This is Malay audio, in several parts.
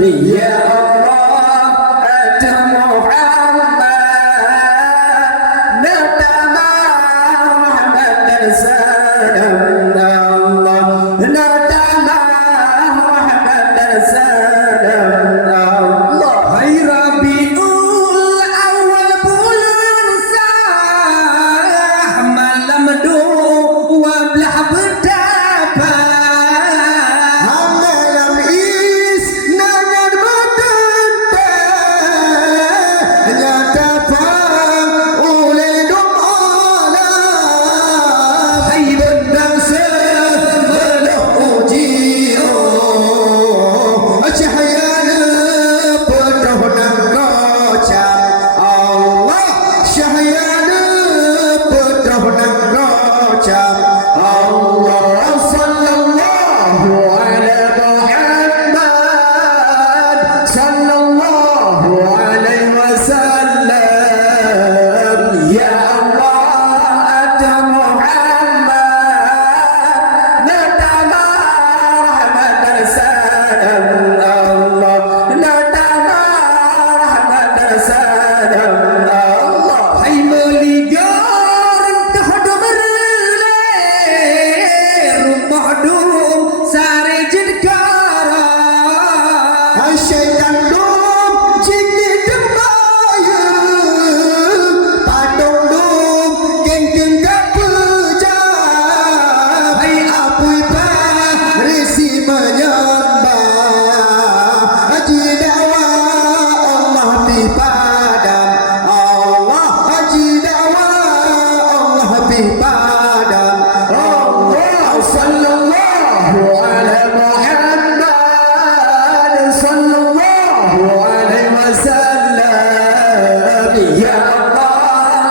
Ya Allah ada Muhammad Natama Muhammad dan salam Allah Natama Muhammad dan salam Allah Hai Rabiul Awal bulan sah malam dua belah betapa malam isnan betenta nyata pang oleh doa hai bendang sebelah uji cahaya penuh dan rocam Allah cahaya penuh dan rocam Allah sallallahu ala Muhammad sallallahu alaihi wasallam ya Allah ada Muhammad natama rahmat dan salam Allah natama rahmat dan salam Allah hai meligar entah rumah dum sare jedkara hai syaitan dum jini dembaya padong dum geng-geng gak pejam hai apui bah resi menyembah haji dawa Allah pi padam Allah haji dawa Allah pi padam Allah sallallahu ala Muhammad sallallahu alaihi wasallam ya Allah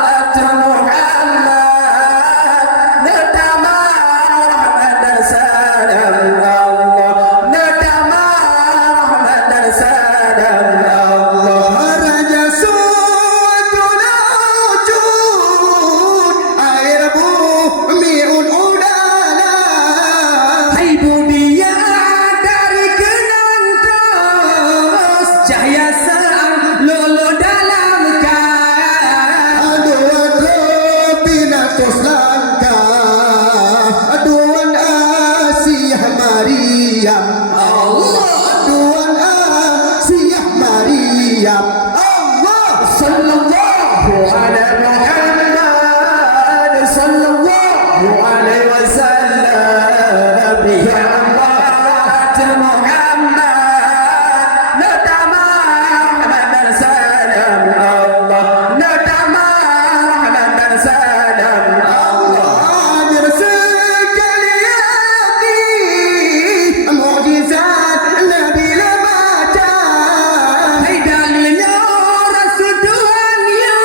ada Muhammad natama rahmat dan salam Allah natama rahmat dan salam Allah raja suatul wujud air bumiun udara hai budia dari kenan terus cahaya serang lolo dalam kan aduan robinatus langkah aduan Asiyah Maryam Allah aduan Asiyah Maryam Allah sallallahu ala Muhammad sallallahu alaihi wasallam ya Allah ada Muhammad natama rahmat dan salam Allah natama rahmat dan salam Allah amir sekali hati mukjizat Nabi baca hai dalilnya Rasul Tuhan you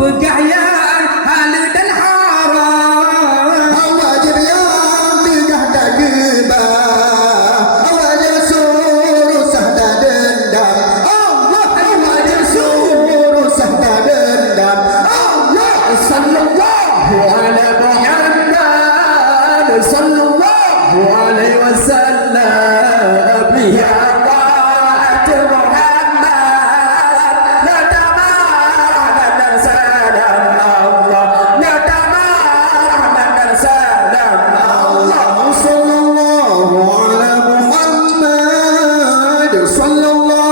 pegayaan hal dan haram wajib yang tegah dan gebah wajib suruh sahda dendam Allah wajib suruh sahda dendam Allah sallallahu ala Muhammad sallallahu alaihi wasallam ya Allah ada Muhammad natama rahmat dan salam Allah natama rahmat dan salam Allah sallallahu ala Muhammad sallallahu